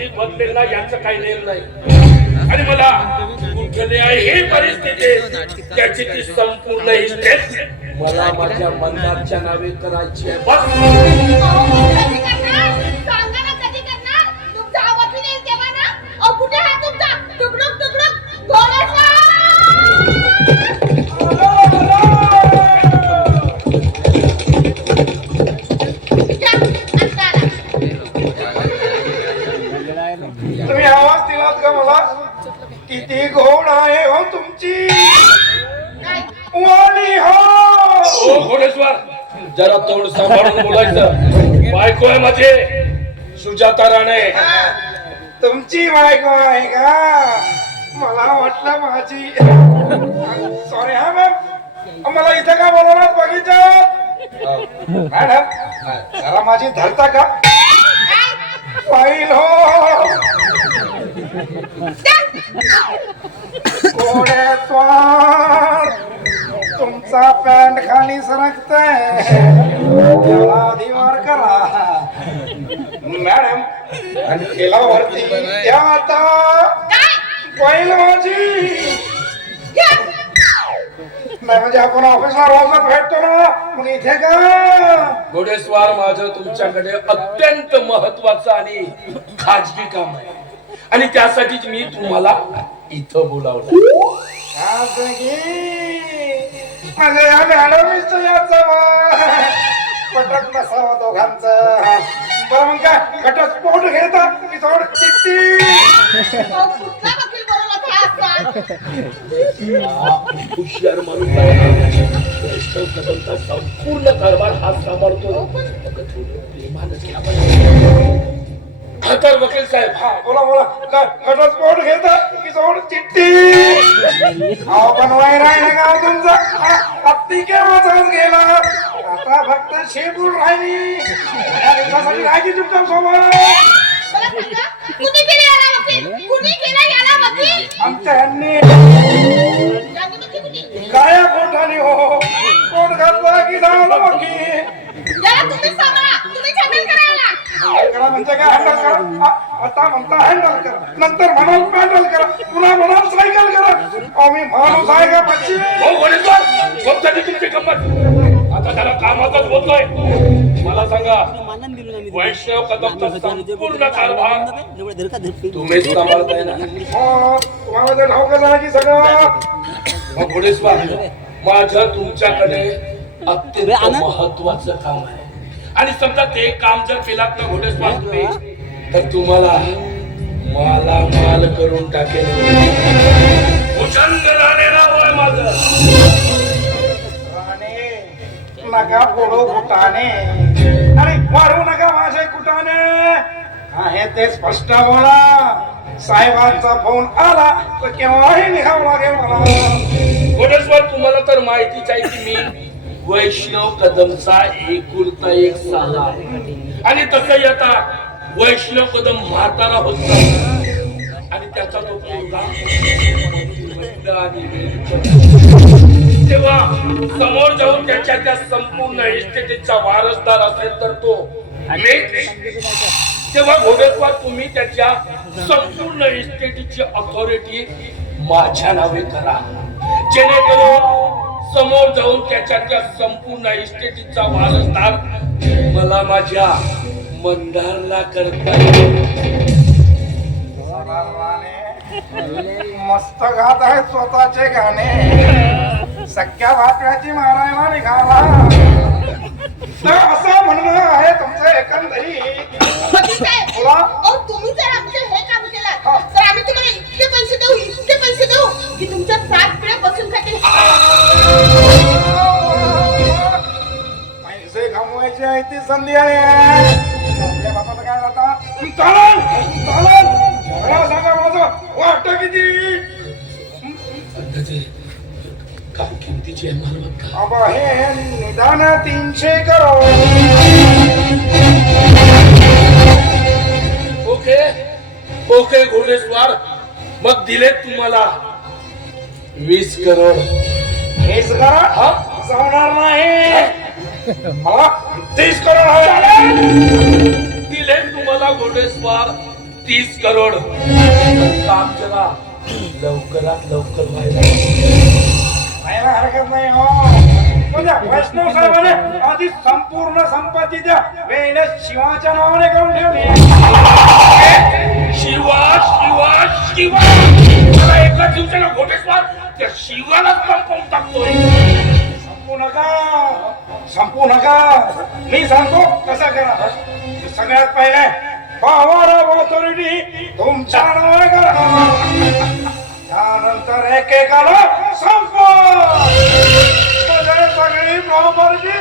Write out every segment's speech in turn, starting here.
परिस्थितीत बदलेल ना याचं काही नेम नाही. आणि मला मुख्यालय आहे ही परिस्थिती त्याची ती संपूर्ण मला माझ्या मंदारच्या नावे करायची आहे. बस. ओ घोडेश्वर जरा तोंड सांभाळून बोलायचं. बायको आहे माझे. सुजाता राणे. तुमची बायको आहे का? मला वाटलं माझी. सॉरी हा मॅम मला इथं का बोलवणार बघितलं? मॅडम जरा माझी धरता का? पाहिल. हो घोडेस्वार तुमचा पॅन्ट खाली सरकतय त्याला आधी वर करा. मॅडम आणि केला वरती त्या आता पहिलं माझी नाही म्हणजे आपण ऑफिसला भेटतो ना मग इथे का? घोडेस्वार माझं तुमच्याकडे अत्यंत महत्वाचं आणि खाजगी काम आहे. आणि त्यासाठीच मी तुम्हाला इथं बोलावलं. असं म्हणजे या मॅडमीच याचं पटक नसावं दोघांचं. बरं मग काय? घटस्फोट घेतात की थोड असा? हुशार माणूस कदमचा संपूर्ण कारभार हा सांभाळतो. अगं थोडं प्रेमानं घ्या. हा तर वकील साहेब. हा बोला बोला. ग- वकील? आमच्या ह्यांनी यांनी म्हणजे कुणी? काया कोठाने हो की झालं वकील याला तुम्हीच सांभाळा, तुम्हीच handle करा याला. काय करा म्हणजे काय हँडल करा? आ- आता म्हणता हँडल करा. नंतर म्हणाल पॅन्डल करा. पुन्हा म्हणाल सायकल करा. मी माणूस आहे का बच्ची हो घोडेश्वर खूप झाली तुमची गंमत. आता त्याला कामातच बोलतोय. मला सांगा वैष्णव कदमचा संपूर्ण कारभार तुम्हीच सांभाळताय ना? तुम्हाला ते ठाऊकच आहे की सगळं मग घोडेश्वर माझं तुमच्याकडे अत्यंत महत्वाचं काम आहे. आणि समजा ते काम जर केलात ना घोडेश्वर तुम्ही तर तुम्हाला माला माल करून टाकेल. भुजंग राणे नाव आहे माझं. नका फोडो कुटाने. अरे मारू नका माझे कुटाने. आहे ते स्पष्ट बोला. साहेबांचा फोन आला तर केव्हाही निघावं लागेल मला. घोडेश्वर तुम्हाला तर माहितीच आहे की मी वैष्णव कदमचा एकुलता एक साला आहे. आणि तसंही आता वैष्णव कदम म्हातारा होत आणि त्याचा तो मुलगा आणि तेव्हा समोर जाऊन त्याच्या त्या संपूर्ण इस्टेटीचा वारसदार असेल तर तो तेव्हा घोडेस्वार तुम्ही त्याच्या संपूर्ण इस्टेटीची ऑथॉरिटी माझ्या नावे करा. जेणेकरून समोर जाऊन त्याच्या त्या संपूर्ण इस्टेटीचा वारसदार मला माझ्या मंदारला करता येईल. मस्त गात आहे स्वतःचे गाणे. सख्या बातम्याची मारायला निघाला तर असं म्हणणं आहे तुमचं एकंदरी. बोला. अहो, तुम्ही जर आमचं हे काम केलं तर आम्ही तुम्हाला इतके पैसे देऊ इतके पैसे देऊ की तुमच्या सात पिढ्या बसून खातील. पैसे कमवायची आहे ती संधी आहे किमतीची आहे मालमत्ता. अब हे निदान तीनशे करोड. ओके? ओके घोडेस्वार. मग दिले तुम्हाला. वीस करोड. हेच करा हा? जमणार नाही. मला तीस करोड हवे. दिले तुम्हाला घोडेस्वार. तीस करोड. काम जरा लवकरात लवकर व्हायला व्हायला हरकत नाही हो म्हणजे वैष्णव साहेबाने आधी संपूर्ण संपत्ती द्या. वेळेस शिवाच्या नावाने करून ठेवली. शिवा शिवा शिवा. मला एका दिवसाला घोटेश्वर त्या शिवाला संपवून टाकतोय. संपू नका संपू नका मी सांगतो कसा करा? सगळ्यात पहिले पॉवर ऑफ ऑथॉरिटी तुमच्या नावाने करा. त्यानंतर एकेकाला म्हणजे सगळी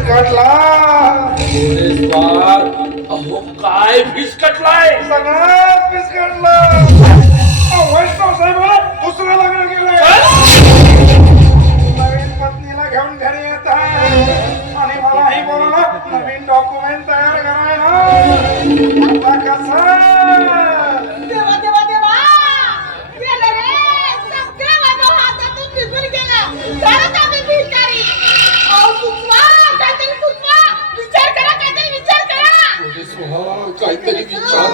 बिस्कटला. घोटेश्वर अहो काय फिसकटलाय सगळ्यात बिस्कटला. अहो, वैष्णव साहेबाला दुसरं लग्न केलंय. नवीन पत्नीला घेऊन घरी येत आहे. आणि मलाही बोलवलं नवीन डॉक्युमेंट तयार करायला. आता कसं? देवा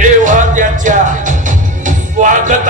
तेव्हा त्याच्या स्वागत